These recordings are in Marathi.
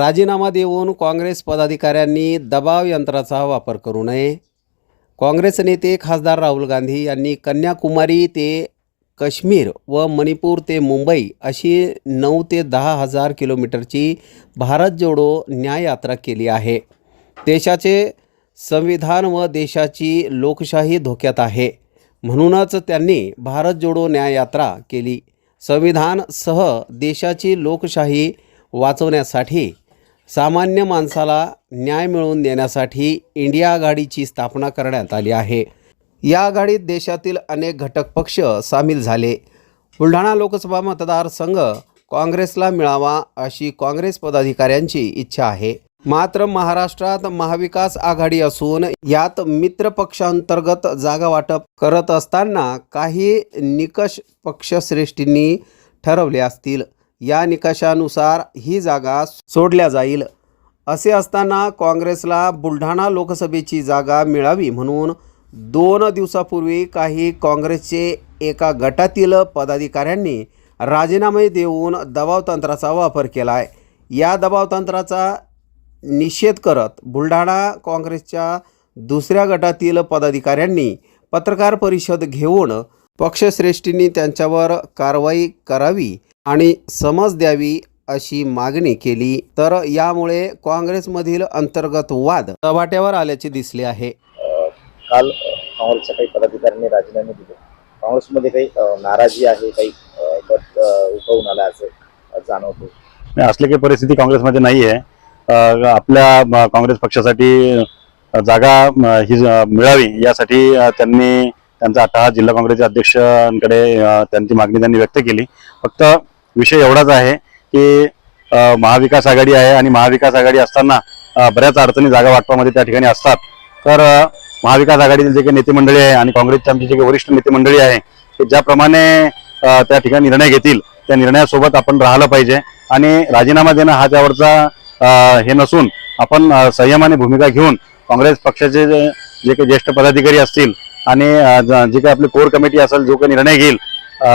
राजीनामा देऊन काँग्रेस पदाधिकाऱ्यांनी दबाव यंत्राचा वापर करू नये. काँग्रेस नेते खासदार राहुल गांधी यांनी कन्याकुमारी ते काश्मीर व मणिपूर ते मुंबई अशी नऊ ते दहा हजार किलोमीटरची भारत जोडो न्याययात्रा केली आहे. देशाचे संविधान व देशाची लोकशाही धोक्यात आहे. म्हणूनच त्यांनी भारत जोडो न्याययात्रा केली. संविधानसह देशाची लोकशाही वाचवण्यासाठी सामान्य माणसाला न्याय मिळवून देण्यासाठी इंडिया आघाडीची स्थापना करण्यात आली आहे. या आघाडीत देशातील अनेक घटक पक्ष सामील झाले. बुलढाणा लोकसभा मतदारसंघ काँग्रेसला मिळावा अशी काँग्रेस पदाधिकाऱ्यांची इच्छा आहे. मात्र महाराष्ट्रात महाविकास आघाडी असून यात मित्र पक्षांतर्गत जागा वाटप करत असताना काही निकष पक्षश्रेष्ठींनी ठरवले असतील. या निकषानुसार ही जागा सोडल्या जाईल. असे असताना काँग्रेसला बुलढाणा लोकसभेची जागा मिळावी म्हणून दोन दिवसापूर्वी काही काँग्रेसचे एका गटातील पदाधिकाऱ्यांनी राजीनामे देऊन दबावतंत्राचा वापर केला आहे या दबावतंत्राचा निषेध करत बुलढाणा काँग्रेसच्या दुसऱ्या गटातील पदाधिकाऱ्यांनी पत्रकार परिषद घेऊन पक्षश्रेष्ठींनी त्यांच्यावर कारवाई करावी आणि समज द्यावी अशी मागणी केली तर यामुळे काँग्रेसमधील अंतर्गत वाद चव्हाट्यावर आल्याचे दिसले आहे. काल काँग्रेसच्या काही पदाधिकाऱ्यांनी राजीनामे दिले. काँग्रेसमध्ये काही नाराजी आहे काही गट उठवून आला असं जाणवतो. नाही, असली काही परिस्थिती काँग्रेसमध्ये नाही आहे. आपल्या काँग्रेस पक्षासाठी जागा म, ही ज- मिळावी यासाठी त्यांनी त्यांचा अट्टाहास जिल्हा काँग्रेसच्या अध्यक्षांकडे त्यांची मागणी त्यांनी व्यक्त केली. फक्त विषय एवढाच आहे की महाविकास आघाडी आहे आणि महाविकास आघाडी असताना बऱ्याच अडचणी जागा वाटपामध्ये त्या ठिकाणी असतात. तर महाविकास आघाडीतील जे काही नेते मंडळी आहे आणि काँग्रेसचे आमचे जे काही वरिष्ठ नेते मंडळी आहे ते ज्याप्रमाणे त्या ठिकाणी निर्णय घेतील त्या निर्णयासोबत आपण राहिलं पाहिजे. आणि राजीनामा देणं हा त्यावरचा हे नसून आपण संयमाने भूमिका घेऊन काँग्रेस पक्षाचे जे जे काही ज्येष्ठ पदाधिकारी असतील आणि ज- जे काही आपली कोर कमिटी असेल जो काही निर्णय घेईल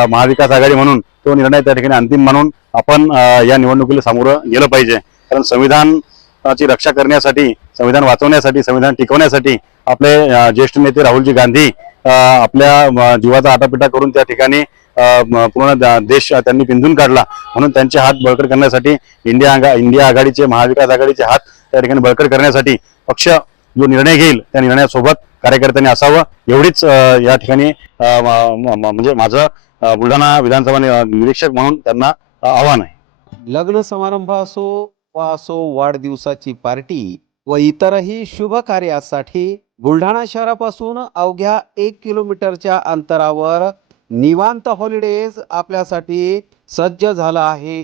महाविकास आघाडी म्हणून तो निर्णय त्या ठिकाणी अंतिम म्हणून आपण या निवडणुकीला सामोरं गेलं पाहिजे. कारण संविधानाची रक्षा करण्यासाठी संविधान वाचवण्यासाठी संविधान टिकवण्यासाठी आपले ज्येष्ठ नेते राहुलजी गांधी आपल्या जीवाचा आटापिटा करून त्या ठिकाणी पूर्ण देश त्यांनी पिंजून काढला. म्हणून त्यांचे हात बळकट करण्यासाठी इंडिया आघा- इंडिया आघाडीचे महाविकास आघाडीचे हात त्या ठिकाणी बळकट करण्यासाठी पक्ष जो निर्णय घेईल त्या निर्णयासोबत कार्यकर्त्यांनी असावं. एवढीच या ठिकाणी म्हणजे माझं बुलढाणा विधानसभा निरीक्षक म्हणून त्यांना आव्हान आहे. लग्न समारंभ असो वा असो वाढदिवसाची पार्टी व इतरही शुभ कार्यासाठी बुलढाणा शहरापासून अवघ्या एक किलोमीटरच्या अंतरावर निवांत हॉलिडेज आपल्यासाठी सज्ज झाला आहे.